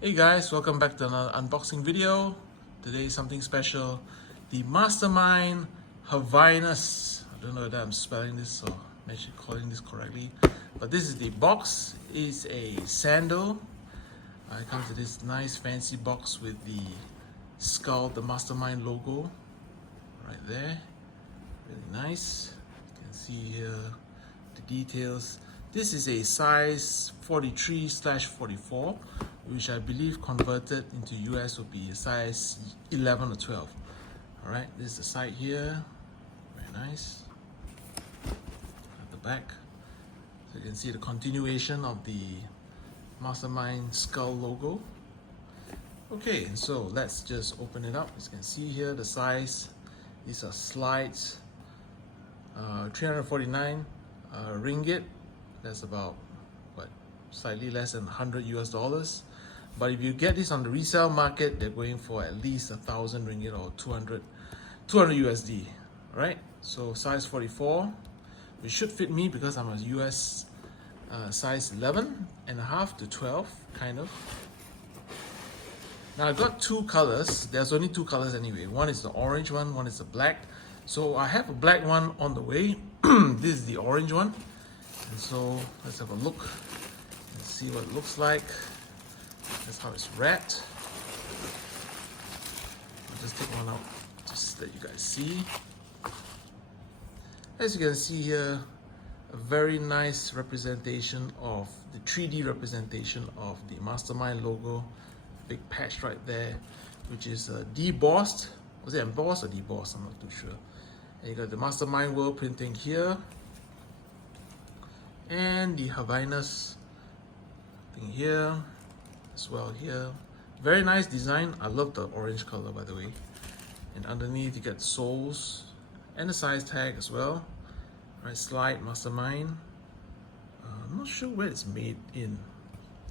Hey guys, welcome back to another unboxing video. Today is something special. The Mastermind Havaianas. I don't know whether I'm spelling this or actually calling this correctly. But this is the box. It's a sandal. It comes with this nice fancy box with the skull, the Mastermind logo right there. Really nice. You can see here the details. This is a size 43/44, which I believe converted into US would be a size 11 or 12. All right, this is the side here. Very nice. At the back, so you can see the continuation of the Mastermind skull logo. Okay, so let's just open it up. As you can see here, the size. These are slides. 349 ringgit. That's about what, slightly less than 100 US dollars. But if you get this on the resale market, they're going for at least 1,000 ringgit or 200 USD. All right, so size 44, which should fit me because I'm a US size 11.5 to 12 kind of. Now I got two colors. There's only two colors anyway. One is the orange one is the black. So I have a black one on the way. This is the orange one. And so let's have a look and see what it looks like. That's how it's wrapped. I'll just take one out just let you guys see. As you can see here, a very nice representation of the 3D representation of the Mastermind logo. Big patch right there, which is debossed. Was it embossed or debossed? I'm not too sure. And you got the Mastermind world printing here. And the Havaianas thing here as well here. Very nice design. I love the orange color, by the way. And underneath you get soles and a size tag as well. Right, slide Mastermind. I'm not sure where it's made in.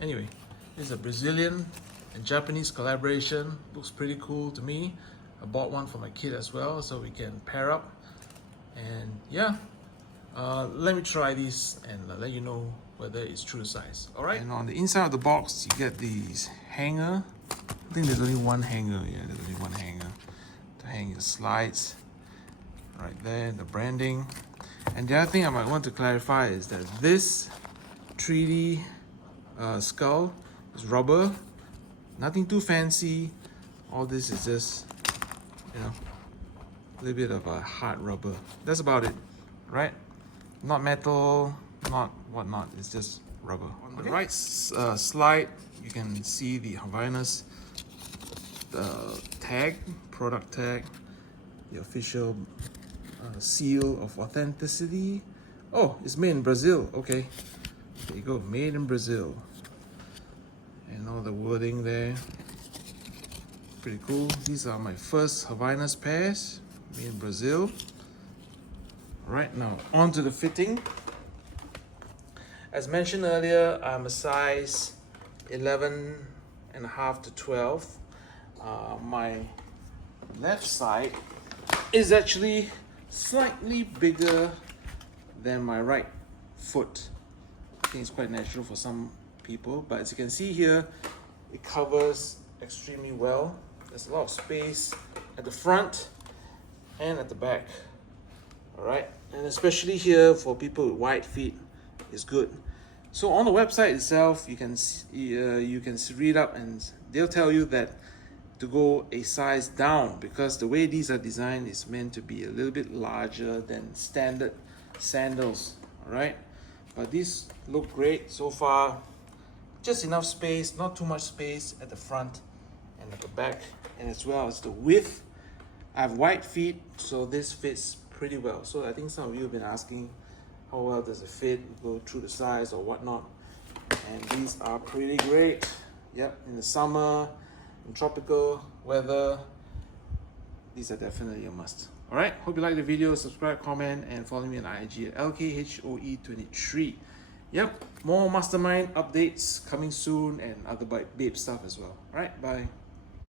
Anyway, this is a Brazilian and Japanese collaboration. Looks pretty cool to me. I bought one for my kid as well, so we can pair up. And yeah. Let me try this and let you know whether it's true size. All right. And on the inside of the box, you get these hanger. I think there's only one hanger. Yeah, there's only one hanger to hang your slides. Right there, the branding. And the other thing I might want to clarify is that this 3D skull is rubber. Nothing too fancy. All this is just, you know, a little bit of a hard rubber. That's about it, right? Not metal, not whatnot, it's just rubber. On the right slide, you can see the Havaianas, the tag, product tag, the official seal of authenticity. Oh, it's made in Brazil. Okay, there you go, made in Brazil. And all the wording there. Pretty cool. These are my first Havaianas pairs, made in Brazil. Right, now on to the fitting. As mentioned earlier, I'm a size 11.5 to 12. My left side is actually slightly bigger than my right foot. I think it's quite natural for some people, but as you can see here, it covers extremely well. There's a lot of space at the front and at the back. All right, and especially here for people with wide feet is good. So on the website itself, you can read up and they'll tell you that to go a size down, because the way these are designed is meant to be a little bit larger than standard sandals. All right, but these look great so far. Just enough space, not too much space at the front and at the back, and as well as the width. I have wide feet, so this fits pretty well. So I think some of you have been asking how well does it fit, go through the size or whatnot, and these are pretty great. Yep, in the summer, in tropical weather, these are definitely a must. All right, hope you like the video. Subscribe, comment, and follow me on IG at LKHOE23. Yep, more Mastermind updates coming soon and other babe stuff as well. All right, bye.